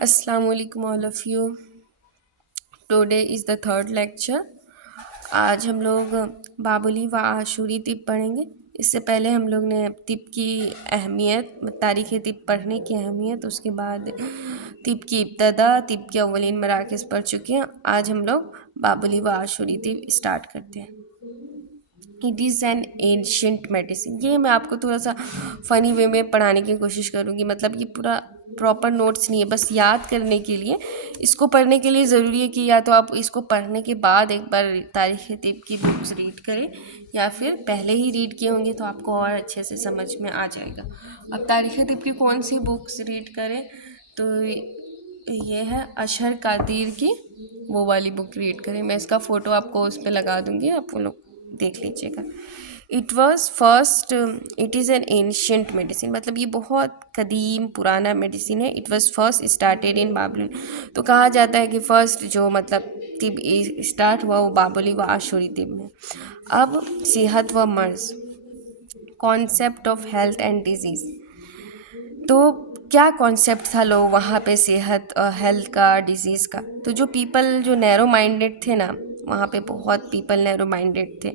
Assalamu alaikum all of you. Today is the third lecture. आज हम लोग बाबुली व आशूरी तिब पढ़ेंगे। इससे पहले हम लोग ने तिब की अहमियत, तारीख़ तिब पढ़ने की अहमियत, उसके बाद तिब की इब्तदा, तिब के अव्वलीन मराकिज़ पढ़ चुके हैं। आज हम लोग बाबुली व आशूरी तिब स्टार्ट करते हैं। It is an ancient medicine. ये मैं आपको थोड़ा सा फ़नी वे में पढ़ाने की कोशिश करूँगी, मतलब ये पूरा प्रॉपर नोट्स नहीं है, बस याद करने के लिए। इसको पढ़ने के लिए ज़रूरी है कि या तो आप इसको पढ़ने के बाद एक बार तारीख़ तिब की बुक्स रीड करें, या फिर पहले ही रीड किए होंगे तो आपको और अच्छे से समझ में आ जाएगा। अब तारीख़ तिब की कौन सी बुक्स रीड करें, तो ये है अशहर कादिर की वो वाली बुक रीड करें। मैं इसका फ़ोटो आपको उस पर लगा दूँगी, आप वो लोग देख लीजिएगा। It is an ancient medicine, मतलब ये बहुत कदीम पुराना मेडिसिन है। It was first started in बाबुल। तो कहा जाता है कि फ़र्स्ट जो मतलब तिब स्टार्ट हुआ वो बाबुली व आशूरी तिब में। अब सेहत व मर्ज़, concept of health and disease. तो क्या कॉन्सेप्ट था लोग वहाँ पे सेहत हेल्थ का, डिजीज़ का। तो जो पीपल जो नैरो माइंडेड थे ना, वहाँ पे बहुत पीपल नैरो माइंडेड थे।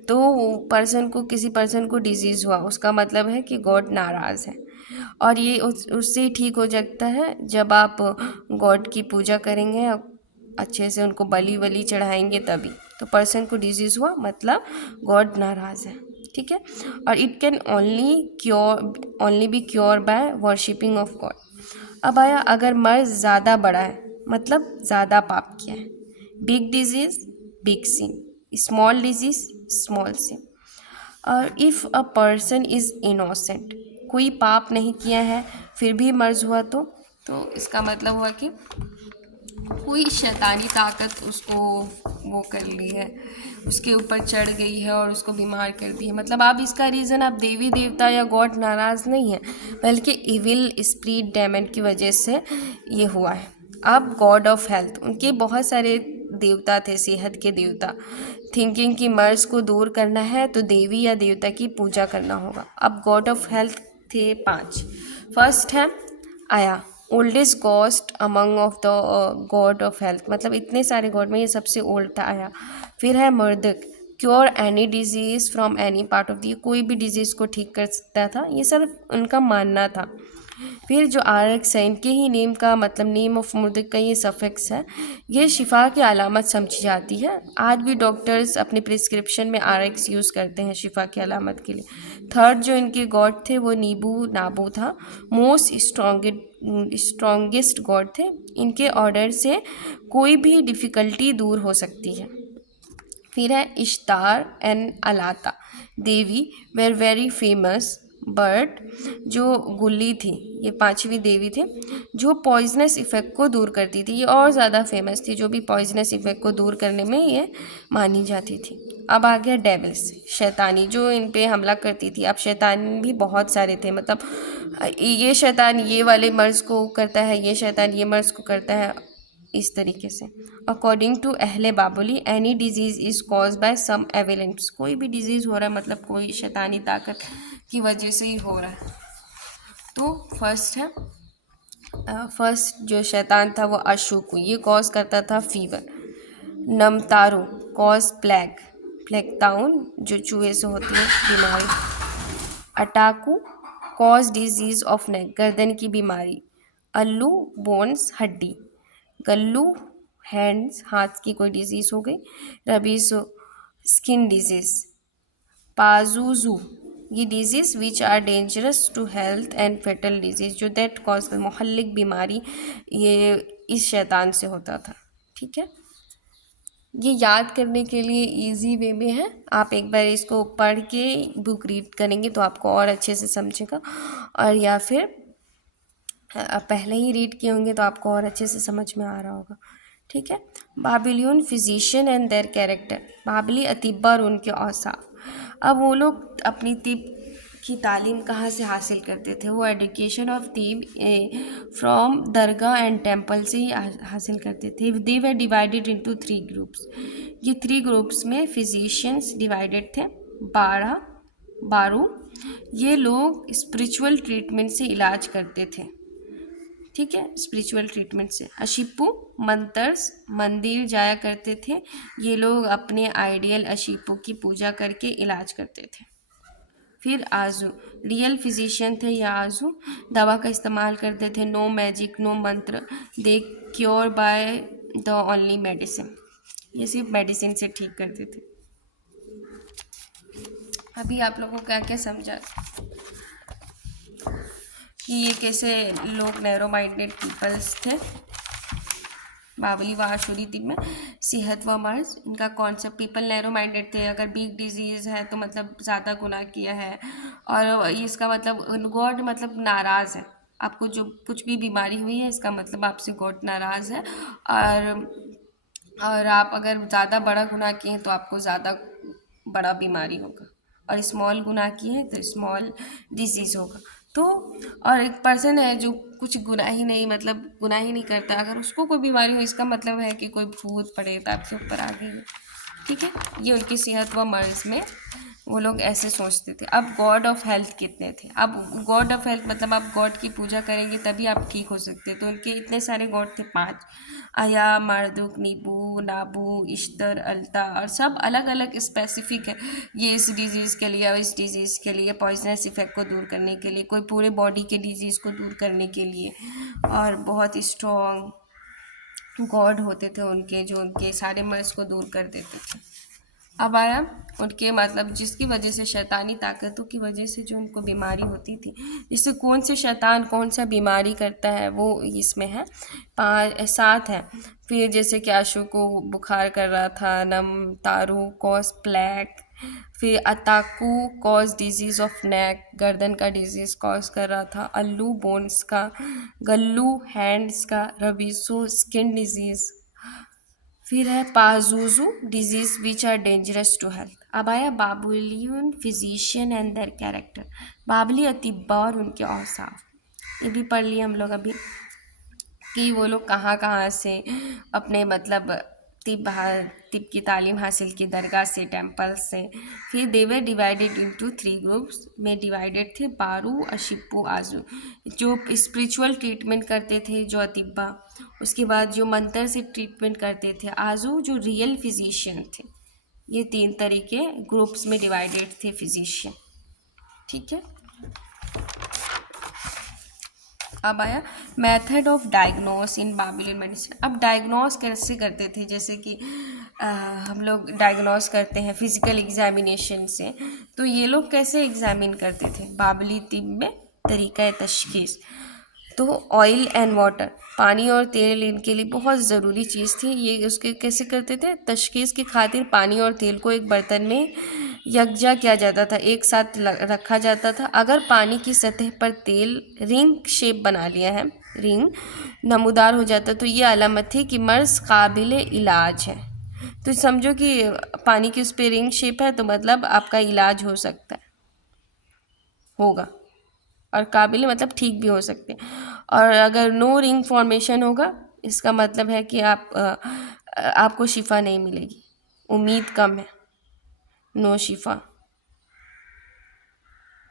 तो किसी पर्सन को डिजीज़ हुआ, उसका मतलब है कि गॉड नाराज़ है, और ये उससे ही ठीक हो जाता है जब आप गॉड की पूजा करेंगे, अच्छे से उनको बलि वली चढ़ाएंगे तभी। तो पर्सन को डिजीज़ हुआ मतलब गॉड नाराज़ है, ठीक है। और it can only be cure by worshiping of God. अब आया अगर मर्ज ज़्यादा बड़ा है, मतलब ज़्यादा पाप किया है। बिग डिजीज़ बिग सिन, स्मॉल डिजीज़ स्मॉल सिन। और if a person is innocent, कोई पाप नहीं किया है फिर भी मर्ज हुआ, तो इसका मतलब हुआ कि कोई शैतानी ताकत उसको वो कर ली है, उसके ऊपर चढ़ गई है और उसको बीमार कर दी है। मतलब आप इसका रीज़न आप देवी देवता या गॉड नाराज़ नहीं है, बल्कि इविल स्पिरिट डेमन की वजह से ये हुआ है। अब गॉड ऑफ हेल्थ, उनके बहुत सारे देवता थे, सेहत के देवता। थिंकिंग कि मर्ज को दूर करना है तो देवी या देवता की पूजा करना होगा। अब गॉड ऑफ हेल्थ थे 5। फर्स्ट है आया, oldest ghost among of the God of health, मतलब इतने सारे गॉड में ये सबसे ओल्ड था आया। फिर है Marduk, cure any disease from any part of the, कोई भी डिजीज़ को ठीक कर सकता था, ये सिर्फ उनका मानना था। फिर जो RX है, इनके ही नेम का मतलब नेम ऑफ मुर्दक का ये सफिक्स है, ये शिफा की अलामत समझी जाती है। आज भी डॉक्टर्स अपने प्रिस्क्रिप्शन में RX यूज़ करते हैं शिफा की अलामत के लिए। थर्ड जो इनके गॉड थे वो नीबू नाबू था, मोस्ट स्ट्रॉन्गेस्ट गॉड थे। इनके ऑर्डर से कोई भी डिफ़िकल्टी दूर हो सकती है। फिर है इश्तार एंड अलाता, देवी वेर वेरी फेमस, बट जो गुल्ली थी, ये 5वीं देवी थे जो पॉइजनस इफ़ेक्ट को दूर करती थी। ये और ज़्यादा फेमस थी, जो भी पॉइजनस इफ़ेक्ट को दूर करने में ये मानी जाती थी। अब आ गया डेविल्स, शैतानी, जो इन पे हमला करती थी। अब शैतान भी बहुत सारे थे, मतलब ये शैतान ये वाले मर्ज़ को करता है, ये शैतान ये मर्ज़ को करता है, इस तरीके से। अकॉर्डिंग टू अहले बाबुली, any disease is cause by some evil ones, कोई भी डिजीज़ हो रहा है मतलब कोई शैतानी ताकत की वजह से ही हो रहा है। तो फर्स्ट जो शैतान था वो अशुकु, ये कॉज करता था फीवर। नमतारू कॉज प्लेग ताउन, जो चूहे से होती है बीमारी। अटाकू कॉज डिजीज़ ऑफ नेक, गर्दन की बीमारी। अल्लू बोन्स, हड्डी। गल्लू हैंड्स, हाथ की कोई डिजीज़ हो गई। रबीसो स्किन डिजीज़। पाजुजू, ये disease which are dangerous to health and fatal disease, जो दैट कॉज मोहल्लिक बीमारी, ये इस शैतान से होता था, ठीक है। ये याद करने के लिए इजी वे में है, आप एक बार इसको पढ़ के बुक रीड करेंगे तो आपको और अच्छे से समझेगा, और या फिर आप पहले ही रीड किए होंगे तो आपको और अच्छे से समझ में आ रहा होगा, ठीक है। बाबिलियन फिजिशियन एंड देयर कैरेक्टर, बाबली अतिब्बा और उनके औसाफ। अब वो लोग अपनी तिब की तालीम कहाँ से हासिल करते थे, वो एडुकेशन ऑफ तिब फ्रॉम दरगाह एंड टेम्पल से ही हासिल करते थे। They were divided into 3 groups, ये 3 ग्रुप्स में फिजिशियंस डिवाइडेड थे। 12 ये लोग स्पिरिचुअल ट्रीटमेंट से इलाज करते थे, ठीक है, स्पिरिचुअल ट्रीटमेंट से। अशिपू मंतर्स, मंदिर जाया करते थे ये लोग, अपने आइडियल अशिपू की पूजा करके इलाज करते थे। फिर आजू, रियल फिजिशियन थे ये आजू, दवा का इस्तेमाल करते थे, no magic no mantra, they cure by the only medicine, ये सिर्फ मेडिसिन से ठीक करते थे। अभी आप लोगों को क्या क्या समझा कि ये कैसे लोग नैरो माइंडेड पीपल्स थे। बावली व आशुरी टीम में सेहत व मर्ज, इनका कॉन्सेप्ट, पीपल नैरो माइंडेड थे, अगर बिग डिजीज़ है तो मतलब ज़्यादा गुनाह किया है, और इसका मतलब गॉड मतलब नाराज़ है, आपको जो कुछ भी बीमारी हुई है इसका मतलब आपसे गॉड नाराज़ है, और आप अगर ज़्यादा बड़ा गुनाह किए हैं तो आपको ज़्यादा बड़ा बीमारी होगा, और स्मॉल गुनाह किए हैं तो स्मॉल डिजीज़ होगा। तो और एक पर्सन है जो कुछ गुनाह ही नहीं, मतलब गुनाह ही नहीं करता, अगर उसको कोई बीमारी हो इसका मतलब है कि कोई भूत प्रेत आपके ऊपर आ गई है। ठीक है, ये उनकी सेहत व मर्ज में वो लोग ऐसे सोचते थे। अब गॉड ऑफ हेल्थ कितने थे, अब गॉड ऑफ हेल्थ मतलब आप गॉड की पूजा करेंगे तभी आप ठीक हो सकते, तो उनके इतने सारे गॉड थे, 5, आया, मारदुक, नीबू, नाबू, इश्तर, अल्ता, और सब अलग अलग स्पेसिफिक है, ये इस डिजीज़ के लिए और इस डिजीज़ के लिए, पॉइजनस इफेक्ट को दूर करने के लिए, कोई पूरे बॉडी के डिजीज़ को दूर करने के लिए, और बहुत स्ट्रॉन्ग गॉड होते थे उनके, जो उनके सारे मर्ज को दूर कर देते थे। अब आया उनके मतलब जिसकी वजह से, शैतानी ताकतों की वजह से जो उनको बीमारी होती थी, जिससे कौन से शैतान कौन सा बीमारी करता है वो इसमें है, 7 है। फिर जैसे कि आशु को बुखार कर रहा था, नम तारू कॉज प्लैक, फिर अताकू कॉज डिजीज़ ऑफ नेक, गर्दन का डिजीज़ कॉज कर रहा था, अल्लू बोन्स का, गल्लू हैंड्स का, रवीसो स्किन डिजीज़, फिर है Pazuzu disease which are dangerous to health. अब आया Babylonian physician and their character, बाबली अतिब्बा और उनके औसाफ, ये भी पढ़ लिए हम लोग अभी कि वो लोग कहाँ कहाँ से अपने मतलब तिब की तालीम हासिल की, दरगाह से, टेम्पल से। फिर दे वर डिवाइडेड इनटू 3 ग्रुप्स में डिवाइडेड थे, बारू, अशिप्पू, आजू, जो स्पिरिचुअल ट्रीटमेंट करते थे जो अतिब्बा, उसके बाद जो मंत्र से ट्रीटमेंट करते थे आजू, जो रियल फिजिशियन थे। ये 3 तरीके ग्रुप्स में डिवाइडेड थे फिजिशियन। ठीक है, अब आया method of diagnose in Babylonian medicine. अब डायग्नोस कैसे करते थे, जैसे कि हम लोग डायग्नोस करते हैं फिजिकल एग्जामिनेशन से, तो ये लोग कैसे एग्जामिन करते थे बाबली तिब में, तरीक़ा तशखीस। तो ऑयल एंड वाटर, पानी और तेल इनके लिए बहुत ज़रूरी चीज़ थी, ये उसके कैसे करते थे, तशखीस की खातिर पानी और तेल को एक बर्तन में यकजा किया जाता था, एक साथ रखा जाता था। अगर पानी की सतह पर तेल रिंग शेप बना लिया है, रिंग नमूदार हो जाता, तो ये अलामत थी कि मर्ज काबिल इलाज है। तो समझो कि पानी की उस पर रिंग शेप है तो मतलब आपका इलाज हो सकता है, होगा, और काबिल मतलब ठीक भी हो सकते हैं। और अगर नो रिंग फॉर्मेशन होगा इसका मतलब है कि आपको शिफा नहीं मिलेगी, उम्मीद कम है, नो शिफा।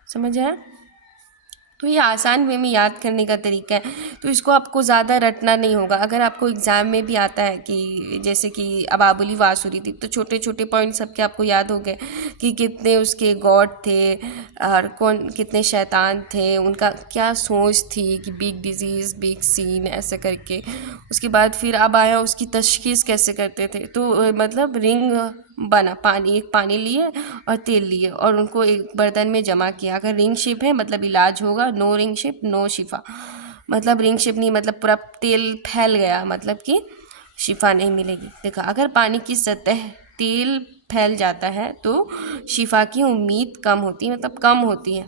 समझ आया? तो ये आसान वे में याद करने का तरीका है, तो इसको आपको ज़्यादा रटना नहीं होगा। अगर आपको एग्ज़ाम में भी आता है कि जैसे कि अबाबुली वासुरी थी, तो छोटे छोटे पॉइंट सबके आपको याद हो गए कि कितने उसके गॉड थे और कौन कितने शैतान थे, उनका क्या सोच थी कि बिग डिजीज़ बिग सीन ऐसे करके। उसके बाद फिर अब आया उसकी तशखीस कैसे करते थे, तो मतलब रिंग बना, एक पानी लिए और तेल लिए और उनको एक बर्तन में जमा किया। अगर रिंग शेप है मतलब इलाज होगा, नो रिंग शेप नो शिफा, मतलब रिंग शेप नहीं मतलब पूरा तेल फैल गया मतलब कि शिफा नहीं मिलेगी। देखा, अगर पानी की सतह तेल फैल जाता है तो शिफा की उम्मीद कम होती है, मतलब कम होती है।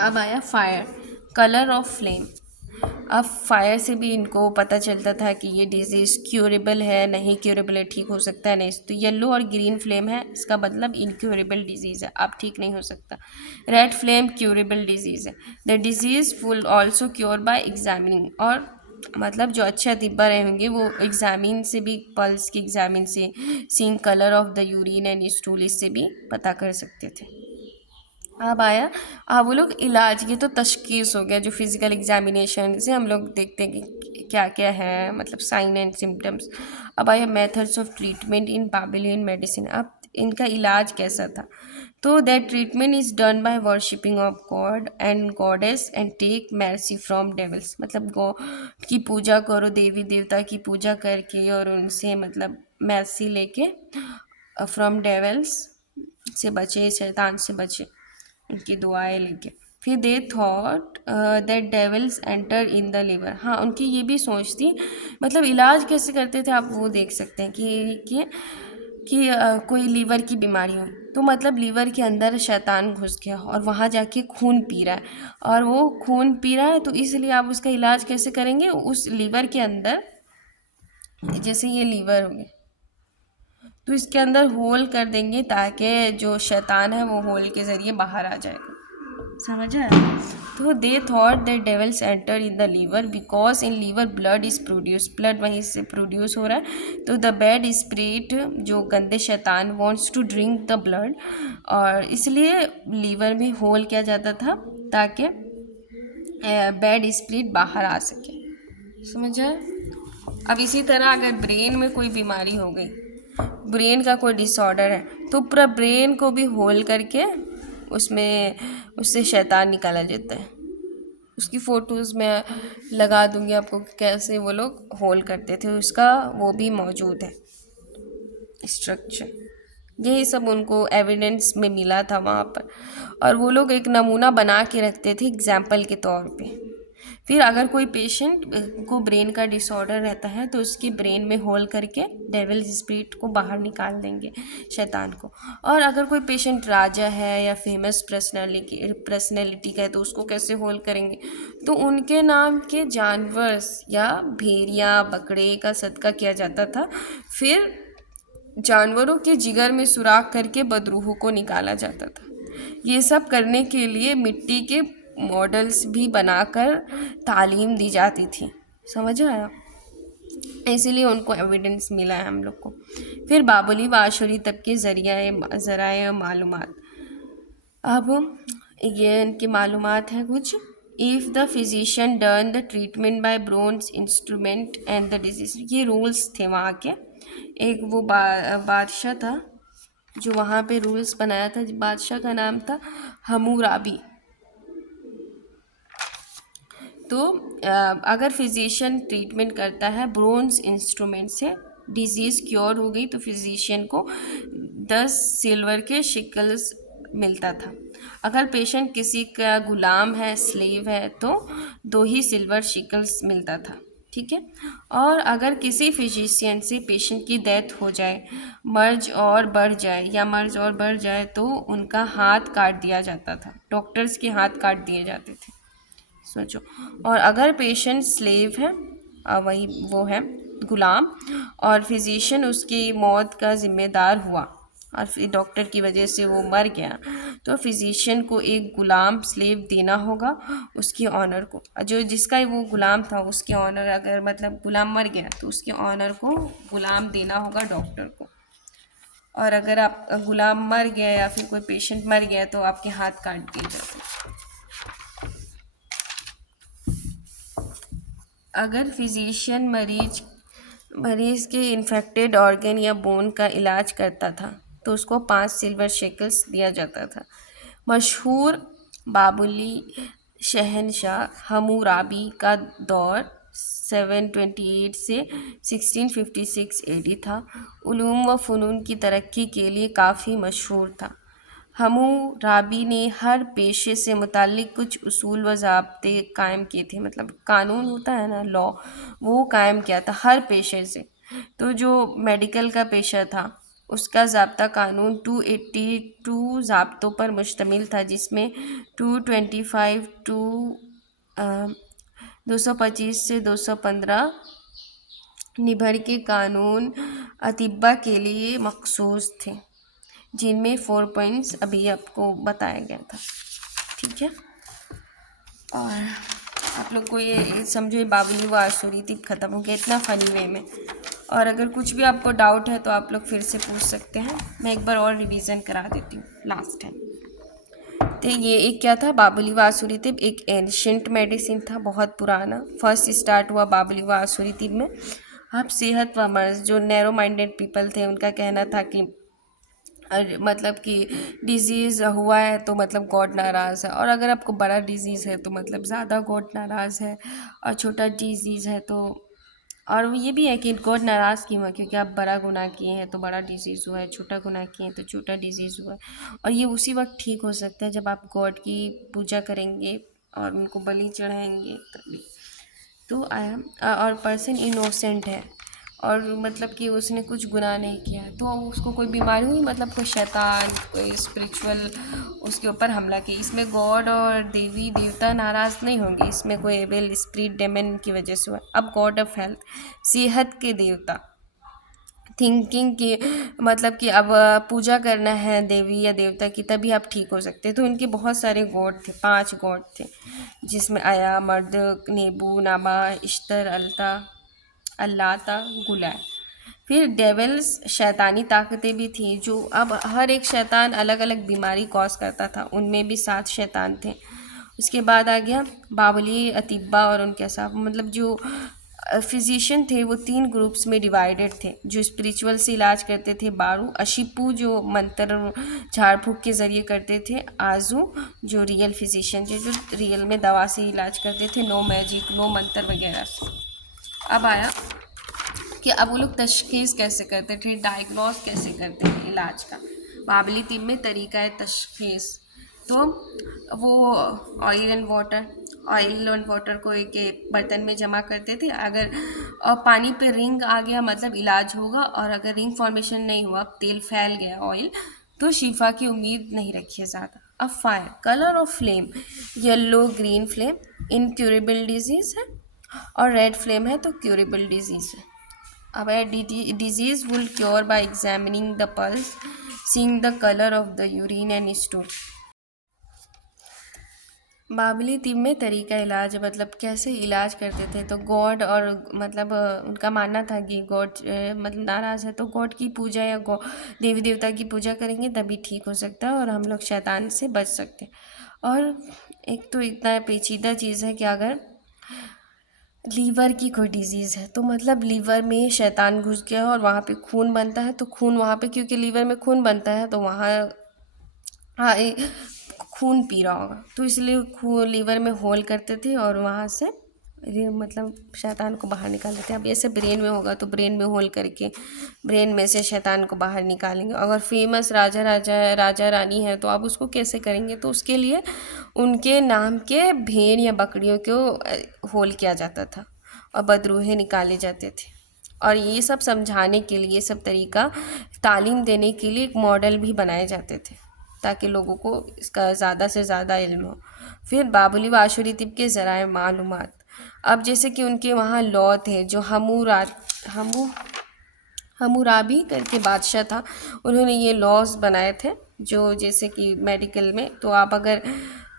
अब आया फायर, कलर ऑफ फ्लेम। अब फायर से भी इनको पता चलता था कि ये डिजीज़ क्यूरेबल है नहीं क्यूरेबल है, ठीक हो सकता है नहीं। तो येलो और ग्रीन फ्लेम है, इसका मतलब इनक्यूरेबल डिजीज़ है, आप ठीक नहीं हो सकता। रेड फ्लेम क्यूरेबल डिजीज़ है, the disease will also cure by examining, और मतलब जो अच्छे अतिब्बा रहेंगे वो एग्जामिन से भी, पल्स की एग्जामिन से, seeing colour of the urine and stool, इससे भी पता कर सकते थे। अब आया, अब वो लोग इलाज, ये तो तशखीस हो गया, जो फिज़िकल एग्जामिनेशन से हम लोग देखते हैं कि क्या क्या है, मतलब साइन एंड सिम्टम्स। अब आया methods of treatment in Babylonian medicine. अब इनका इलाज कैसा था? तो that treatment is done by worshiping of god and goddess and take mercy from devils. मतलब गॉड की पूजा करो, देवी देवता की पूजा करके, और उनसे मतलब mercy लेके फ्रॉम डेविल्स से बचे, शैतान से बचे, उनकी दुआएं लेके। फिर they thought that devils enter in the liver. हाँ, उनकी ये भी सोच थी। मतलब इलाज कैसे करते थे आप वो देख सकते हैं कि कोई लीवर की बीमारी हो, तो मतलब लीवर के अंदर शैतान घुस गया और वहाँ जाके खून पी रहा है, और वो खून पी रहा है, तो इसलिए आप उसका इलाज कैसे करेंगे? उस लीवर के अंदर, जैसे ये लीवर हो गया, तो इसके अंदर होल कर देंगे ताकि जो शैतान है वो होल के ज़रिए बाहर आ जाएगा। समझ आया? तो they thought that devils enter in the liver because in liver blood is produce, blood वहीं से प्रोड्यूस हो रहा है। तो द बैड स्पिरिट, जो गंदे शैतान, wants to drink the blood, और इसलिए लीवर में होल किया जाता था ताकि बैड स्पिरिट बाहर आ सके। समझ आया? अब इसी तरह अगर ब्रेन में कोई बीमारी हो गई, ब्रेन का कोई डिसऑर्डर है, तो पूरा ब्रेन को भी होल करके उसमें उससे शैतान निकाला जाता है। उसकी फ़ोटोज़ मैं लगा दूंगी आपको कि कैसे वो लोग होल करते थे, उसका वो भी मौजूद है स्ट्रक्चर। यही सब उनको एविडेंस में मिला था वहाँ पर, और वो लोग एक नमूना बना के रखते थे एग्जाम्पल के तौर पे। फिर अगर कोई पेशेंट को ब्रेन का डिसऑर्डर रहता है तो उसकी ब्रेन में होल करके डेविल स्पिरिट को बाहर निकाल देंगे, शैतान को। और अगर कोई पेशेंट राजा है या फेमस पर्सनैलिटी का है तो उसको कैसे होल करेंगे? तो उनके नाम के जानवर या भेड़िया बकरे का सदका किया जाता था। फिर जानवरों के जिगर में सुराख करके बदरूहों को निकाला जाता था। ये सब करने के लिए मिट्टी के मॉडल्स भी बनाकर तालीम दी जाती थी। समझ आया? इसीलिए उनको एविडेंस मिला है हम लोग को। फिर बाबुली व आशुरी तब के ज़राए मालूमात। अब ये इनकी मालूमात है कुछ। If the physician done the treatment bye bronze instrument and the disease, ये रूल्स थे वहाँ के। एक वो बादशाह था जो वहाँ पे रूल्स बनाया था, बादशाह का नाम था हमूराबी। तो अगर फिजिशियन ट्रीटमेंट करता है ब्रोंज इंस्ट्रूमेंट से, डिजीज़ क्योर हो गई, तो फिजिशियन को 10 सिल्वर के शिकल्स मिलता था। अगर पेशेंट किसी का गुलाम है, स्लेव है, तो 2 ही सिल्वर शिकल्स मिलता था। ठीक है? और अगर किसी फिजिशियन से पेशेंट की डेथ हो जाए, मर्ज और बढ़ जाए, तो उनका हाथ काट दिया जाता था। डॉक्टर्स के हाथ काट दिए जाते थे, सोचो। और अगर पेशेंट स्लेव है, वही वो है गुलाम, और फिजिशियन उसकी मौत का ज़िम्मेदार हुआ और फिर डॉक्टर की वजह से वो मर गया, तो फिजिशियन को एक गुलाम स्लेव देना होगा उसके ऑनर को। जो जिसका वो गुलाम था उसके ऑनर, अगर मतलब गुलाम मर गया तो उसके ऑनर को गुलाम देना होगा डॉक्टर को। और अगर आप गुलाम मर गया या फिर कोई पेशेंट मर गया तो आपके हाथ काट दिए जाते। अगर फिजिशियन मरीज के इन्फेक्टेड ऑर्गन या बोन का इलाज करता था तो उसको 5 सिल्वर शेकल्स दिया जाता था। मशहूर बाबुली शहनशाह हमूराबी का दौर 728 से 1656 एडी था। उलूम व फ़नून की तरक्की के लिए काफ़ी मशहूर था। हमूराबी ने हर पेशे से मुताल्लिक कुछ उसूल व ज़ाब्ते कायम किए थे। मतलब कानून होता है ना, लॉ, वो कायम किया था हर पेशे से। तो जो मेडिकल का पेशा था उसका ज़ाब्ता कानून 282 ज़ाब्तों पर मुश्तमिल था, जिसमें 225 टू 225 से 215 निभर के कानून अतिब्बा के लिए मखसूस थे, जिनमें 4 पॉइंट्स अभी आपको बताया गया था। ठीक है? और आप लोग को ये समझो, ये बाबुली व आशुरी तिब ख़त्म हो गया इतना फ़नी वे में। और अगर कुछ भी आपको डाउट है तो आप लोग फिर से पूछ सकते हैं, मैं एक बार और रिवीजन करा देती हूँ लास्ट टाइम। तो ये एक क्या था, बाबुली व आसुरी तिब एक एंशियंट मेडिसिन था, बहुत पुराना। फर्स्ट स्टार्ट हुआ बाबुली व आसुरी तिब में। अब सेहत व मर्ज, जो नैरो माइंडेड पीपल थे उनका कहना था कि मतलब कि डिज़ीज़ हुआ है तो मतलब गॉड नाराज़ है, और अगर आपको बड़ा डिज़ीज़ है तो मतलब ज़्यादा गॉड नाराज़ है, और छोटा डिज़ीज़ है तो, और ये भी है कि गॉड नाराज़ क्यों है, क्योंकि आप बड़ा गुनाह किए हैं तो बड़ा डिजीज़ हुआ है, छोटा गुनाह किए हैं तो छोटा डिजीज़ हुआ है। और ये उसी वक्त ठीक हो सकता है जब आप गॉड की पूजा करेंगे और उनको बलि चढ़ाएंगे तभी। तो आई एम, और पर्सन इनोसेंट है और मतलब कि उसने कुछ गुनाह नहीं किया तो उसको कोई बीमारी हुई, मतलब कोई शैतान, कोई स्पिरिचुअल उसके ऊपर हमला की, इसमें गॉड और देवी देवता नाराज़ नहीं होंगे, इसमें कोई एविल स्पिरिट डेमन की वजह से हुआ। अब गॉड ऑफ हेल्थ, सेहत के देवता, थिंकिंग कि मतलब कि अब पूजा करना है देवी या देवता की तभी आप ठीक हो सकते हैं। तो इनके बहुत सारे गॉड थे, 5 गॉड थे, जिसमें आया, मर्द, नेबू, नामा, इश्तर, अल्ता, अल्लाता, गुलाय। फिर डेविल्स, शैतानी ताकतें भी थी, जो अब हर एक शैतान अलग अलग बीमारी कॉज करता था, उनमें भी 7 शैतान थे। उसके बाद आ गया बावली, अतिब्बा और उनके साथ, मतलब जो फिजिशियन थे वो 3 ग्रुप्स में डिवाइडेड थे। जो स्पिरिचुअल से इलाज करते थे बारू, अशिपू जो मंत्र झाड़ फूँक के ज़रिए करते थे, आजू जो रियल फिजिशियन थे, जो रियल में दवा से इलाज करते थे, नो मैजिक, नो मंत्र वगैरह से। अब आया कि अब वो लोग तशखीस कैसे करते थे, डायग्नोस कैसे करते थे इलाज का। बाबली तिब में तरीका है तशखीस, तो वो ऑयल एंड वाटर को एक बर्तन में जमा करते थे। अगर और पानी पे रिंग आ गया मतलब इलाज होगा, और अगर रिंग फॉर्मेशन नहीं हुआ, तेल फैल गया ऑयल, तो शिफा की उम्मीद नहीं रखिए ज़्यादा। अब fire, colour of flame, yellow green flame incurable disease है, और रेड फ्लेम है तो क्यूरेबल डिजीज़ है। अब है disease will cure by examining the pulse, seeing the colour of the urine and stool. बाबली तिब में तरीका इलाज, मतलब कैसे इलाज करते थे, तो गॉड और मतलब उनका मानना था कि गॉड मतलब नाराज़ है तो गॉड की पूजा या देवी देवता की पूजा करेंगे तभी ठीक हो सकता है और हम लोग शैतान से बच सकते हैं। और एक तो इतना पेचीदा चीज़ है कि अगर लीवर की कोई डिज़ीज़ है तो मतलब लीवर में शैतान घुस गया और वहाँ पे खून बनता है, तो खून वहाँ पे, क्योंकि लीवर में खून बनता है तो वहाँ, हाँ, खून पी रहा होगा तो इसलिए खून लीवर में होल करते थे और वहाँ से मतलब शैतान को बाहर निकाल देते हैं। अब ऐसे ब्रेन में होगा तो ब्रेन में होल करके ब्रेन में से शैतान को बाहर निकालेंगे। अगर फेमस राजा रानी है तो आप उसको कैसे करेंगे, तो उसके लिए उनके नाम के भेड़ या बकरियों को होल किया जाता था और बदरूहे निकाले जाते थे। और ये सब समझाने के लिए, ये सब तरीका तालीम देने के लिए एक मॉडल भी बनाए जाते थे ताकि लोगों को इसका ज़्यादा से ज़्यादा इल्म हो। फिर बाबुली व आशुरी तिब के ज़राए मालूमात, अब जैसे कि उनके वहाँ लॉ थे, जो हमूराबी करके बादशाह था, उन्होंने ये लॉज बनाए थे, जो जैसे कि मेडिकल में तो आप अगर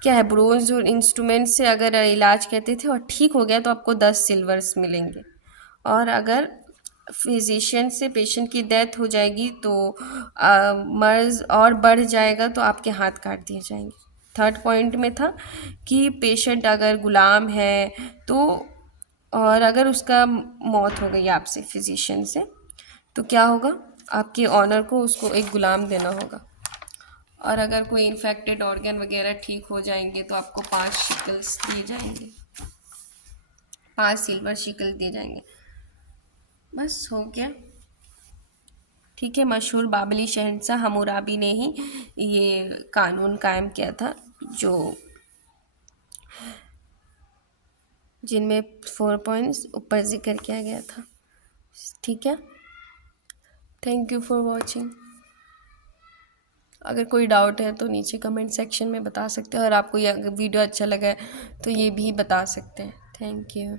क्या है ब्रोंज और इंस्ट्रूमेंट से अगर इलाज करते थे और ठीक हो गया तो आपको 10 सिल्वर्स मिलेंगे, और अगर फिजिशियन से पेशेंट की डेथ हो जाएगी तो मर्ज और बढ़ जाएगा तो आपके हाथ काट दिए जाएंगे। थर्ड पॉइंट में था कि पेशेंट अगर गुलाम है तो, और अगर उसका मौत हो गई आपसे फिजिशियन से, तो क्या होगा, आपके ऑनर को उसको एक गुलाम देना होगा। और अगर कोई इन्फेक्टेड ऑर्गन वगैरह ठीक हो जाएंगे तो आपको 5 शिकल्स दिए जाएंगे, 5 सिल्वर शिकल दिए जाएंगे। बस हो गया। ठीक है, मशहूर बाबली शहंशाह हम्मुराबी ने ही ये कानून कायम किया था, जो जिनमें 4 पॉइंट्स ऊपर जिक्र किया गया था। ठीक है, थैंक यू फॉर वॉचिंग। अगर कोई डाउट है तो नीचे कमेंट सेक्शन में बता सकते हैं, और आपको ये वीडियो अच्छा लगा है तो ये भी बता सकते हैं। Thank you.